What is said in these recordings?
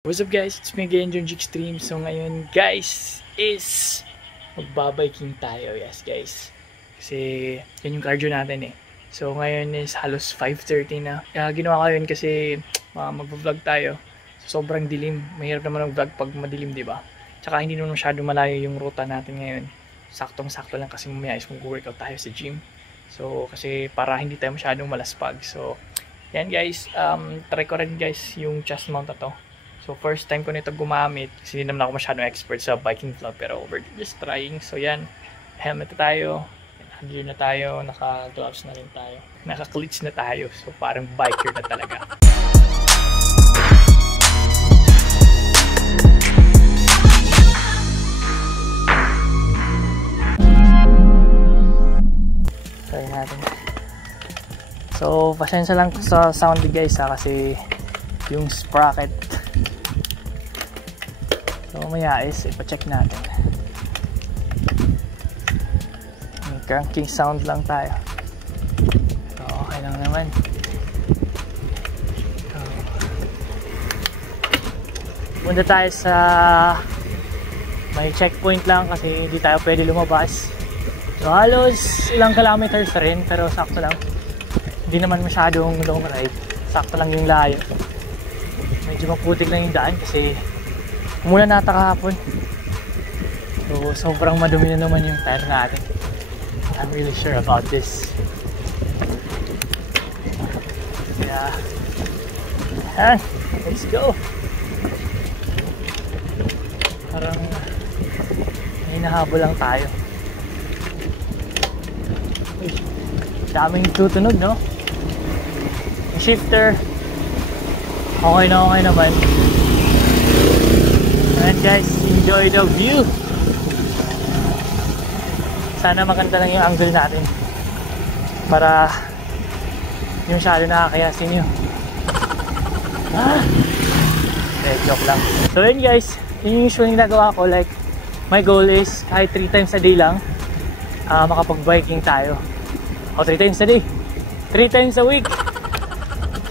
What's up guys, it's me again, John Extreme. So ngayon guys is magbabiking tayo. Yes guys, kasi yan yung cardio natin eh. So ngayon is halos 5:30 na. Ginawa ko yun kasi magpa-vlog tayo. So, sobrang dilim, mahirap naman mag-vlog pag madilim, di ba? Tsaka hindi naman masyado malayo yung ruta natin ngayon. Saktong-sakto lang kasi mamaya is mag-workout tayo sa gym. So kasi para hindi tayo masyadong malaspag. So yan guys, try ko rin guys yung chest mount na to. So first time ko nito gumamit kasi hindi naman ako masyadong expert sa biking vlog, pero we're just trying. So yan, helmet na tayo, gear na tayo, naka-gloves na rin tayo, naka-cleats na tayo. So parang biker na talaga. Try natin. So pasensya lang sa sound guys kasi yung sprocket. So mamaya is ipa-check natin. May cranking sound lang tayo. So okay lang naman. So, punta tayo sa may checkpoint lang kasi hindi tayo pwede lumabas. So halos ilang kilometers rin, pero sakto lang. Hindi naman masyadong long ride. Sakto lang yung layo. Medyo maputik lang yung daan kasi mula nata kahapon. So sobrang madumi na naman yung tire natin. I'm really sure about this. Yeah. And let's go. Parang hinahabol lang tayo. Uy, daming tutunog, no? Yung shifter okay naman. And guys, enjoy the view. Sana maganda lang yung angle natin para yung masyado nakakayasin nyo. Joke lang. So yun guys, yun yung usually nagawa ko. Like, my goal is kahit 3 times a day lang makapag-biking tayo. O 3 times a day, 3 times a week.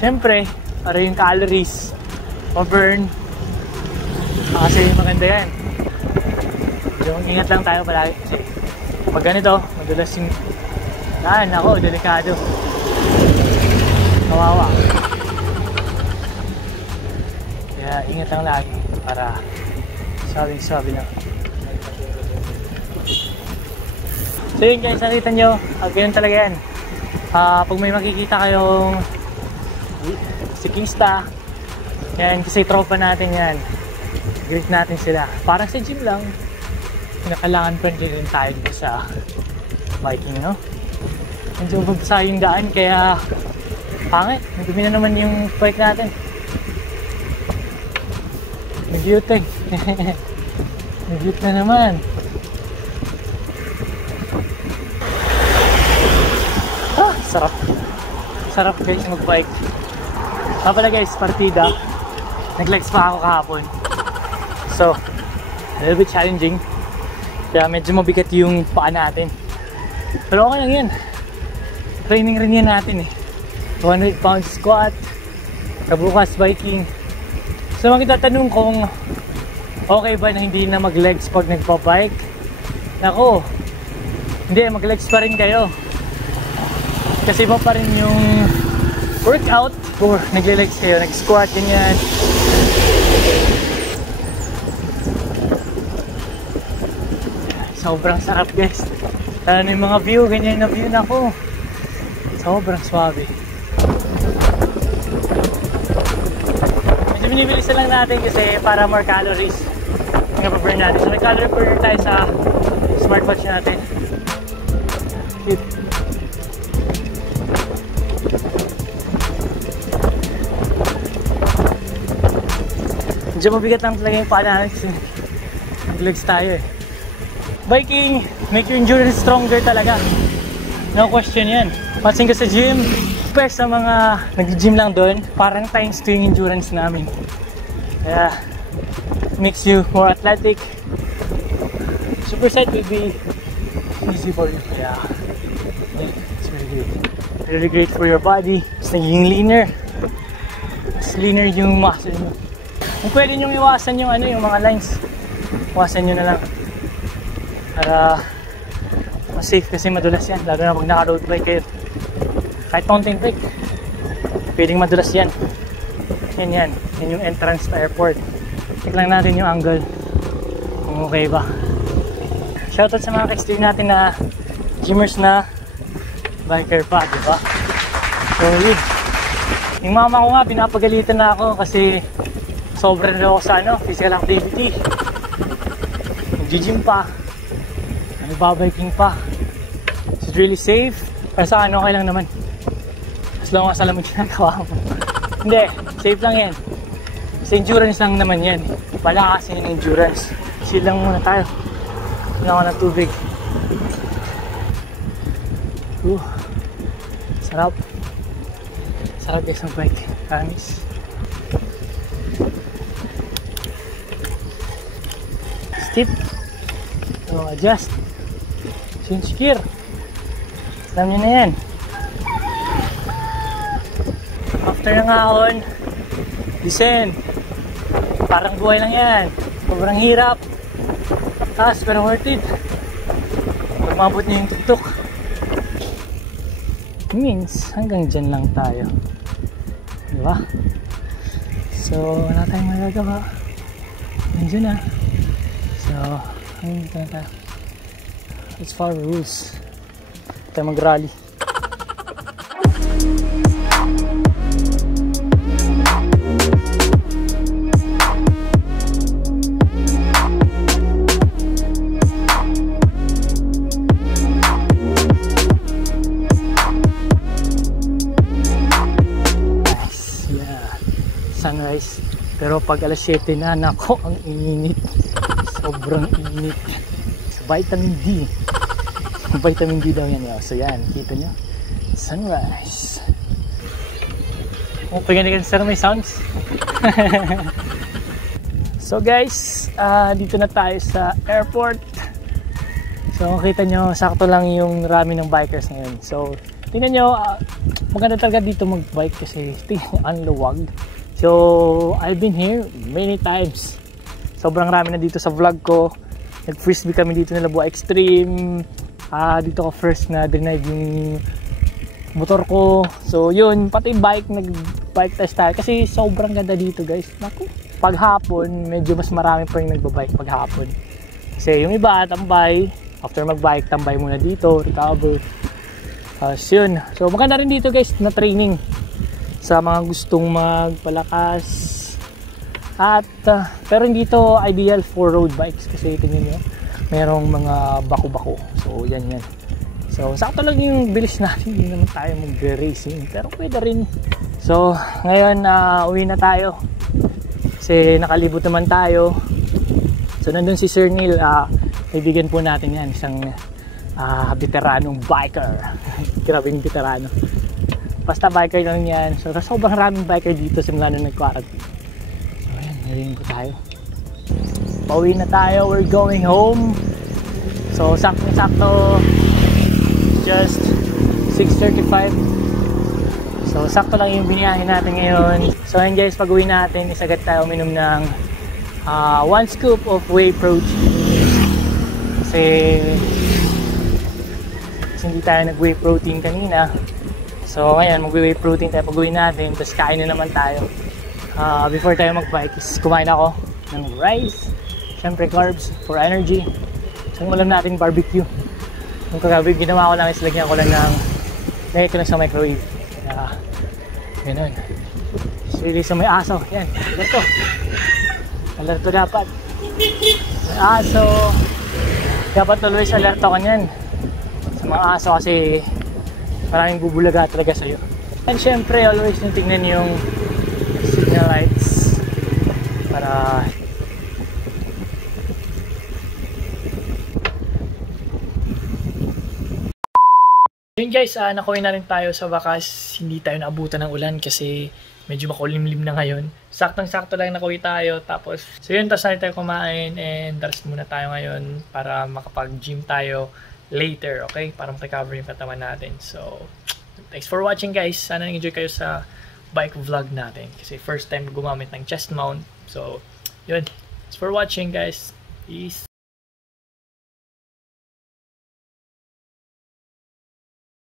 Siyempre, para yung calories ma-burn. Kasi maganda yan. Yung ingat lang tayo palagi kasi pag ganito, madulas yung daan. Ako, delikado. Kawawa. Kaya ingat lang lagi para sabi lang. So yun guys, nakita nyo, ganyan talaga yan. Pag may makikita kayong sikista, yan, kasi tropa natin yan, greet natin sila. Parang sa gym lang, kailangan pa rin tayo sa biking, no? Medyo babasa yung daan, kaya pangit, madumi na naman yung bike natin. Nag-beauty. Nag-beauty na naman. Sarap. Sarap guys mag-bike. Pala guys, partida. Nag-legs pa ako kahapon. So, a little bit challenging. Kaya medyo mabigat yung paa natin. Pero okay lang yan. Training rin yan natin eh. 200 pound squat. Kabukas biking. So magtatanong kung okay ba na hindi na mag-legs pag nagpa-bike. Nako, hindi, mag-legs pa rin kayo. Kasi iba pa rin yung workout kung nagle-legs kayo, nag-squat, ganyan. Sobrang sarap guys. Lalo yung mga view, ganyan na view na ko. Sobrang swabe. Medyo binibilisan lang natin kasi para more calories yung napaburn natin. So may calorie burner tayo sa smartwatch natin. Cute. Medyo mabigat lang talaga yung paa natin kasi nag-legs tayo eh. Biking, make your endurance stronger talaga. No question yan. Pansin ko sa gym, especially sa mga nag-gym lang doon, parang times 2 yung endurance namin. Kaya, makes you more athletic. Superset will be easy for you. Kaya, it's very good. Really great for your body. It's naging leaner. Mas leaner yung muscle mo. Kung pwede nyo iwasan yung, yung mga lines, iwasan nyo na lang. Para mas safe kasi madulas yan. Lalo na pag naka-road bike kayo. Kahit mountain bike, pwedeng madulas yan. Yan yung entrance to airport. Check lang natin yung angle kung okay ba. Shoutout sa mga ka-extreme natin na gymmers na biker pa, diba? So yun, yung mama ko nga pinapagalitan na ako kasi sobrang na ako sa physical activity. Nag-gym pa, nagbabiking pa. Is it really safe? Pero sa okay lang naman, as long as alam mo ginagawa mo. Hindi, safe lang yan. Sa endurance lang naman yan. Palakasin yung endurance. Chill lang muna tayo. Wala ko ng tubig. Sarap. Sarap guys ng bike. Promise. Steep. So adjust. Change gear. Alam nyo na yan. After ng ahon, descend. Parang buhay lang yan. Sobrang hirap. Taas pero worth it. Pagmabot niyo yung tuktok. Means hanggang dyan lang tayo. Diba? So wala tayong magagawa. Nandiyan na. So hanggang dito na tayo. Let's follow the rules. Tayo mag-rally. Sunrise, pero pag alas 7 na, nako, ang init, sobrang init. Vitamin D, vitamin D daw yan. So yan, kita nyo, sunrise. Pagganigan sir, may sounds. So guys, dito na tayo sa airport. So kita nyo, sakto lang yung rami ng bikers ngayon. So tingnan nyo, maganda talaga dito mag-bike kasi tingnan nyo, ang luwag. So, I've been here many times. Sobrang rami na dito sa vlog ko. Nag-frisbee kami dito na Labuan Extreme. Dito ko first na drive yung motor ko. So, yun. Pati bike, nag-bike test tayo. Kasi sobrang ganda dito guys. Naku, paghapon, medyo mas marami pa yung nagbabike paghapon. Kasi yung iba, tambay. After mag-bike, tambay muna dito, recover. Yun. So, maganda rin dito guys na training sa mga gustong magpalakas at pero hindi to ideal for road bikes kasi tingnan nyo merong mga bako-bako. So yan. So sakto lang yung bilis natin, hindi naman tayo mag-racing pero pwede rin. So ngayon uwi na tayo kasi nakalibot naman tayo. So nandun si Sir Neil, kaibigan po natin yan, isang veteranong biker. Grabing veterano. Basta biker lang yan. So sobrang raming biker dito simula nung nag-quarantine. So ayan, narinig po tayo. Pauwi na tayo. We're going home. So sakto just 6:35. So sakto lang yung biniyahe natin ngayon. So ayan guys, pag uwi natin, isagad tayo uminom ng 1 scoop of whey protein. Kasi hindi tayo nag-whey protein kanina. So ngayon, mag-whey protein tayo pag-uwi natin, tapos kain na naman tayo. Before tayo mag-bike is kumain ako ng rice, syempre carbs for energy. So yung ulam natin barbecue. Yung kagabi, ginawa ko lang is lagyan ko lang lagay ko lang sa microwave. Ganun. So really sa may aso, yan, alerto. Alerto dapat. May aso. Dapat always alerto ka nyan. Sa mga aso kasi maraming bubulaga talaga sa'yo. And syempre, always yung tingnan yung signal lights para yun guys, nakauwi na rin tayo sa wakas. Hindi tayo naabutan ng ulan kasi medyo makulimlim na ngayon. Saktong-sakto lang nakauwi tayo. Tapos, so yun, tapos na tayo kumain and rest muna tayo ngayon para makapag-gym tayo later, okay? Para mag-recover yung katawan natin. So, thanks for watching guys. Sana nag-enjoy kayo sa bike vlog natin. Kasi first time gumamit ng chest mount. So, yun. Thanks for watching guys. Peace.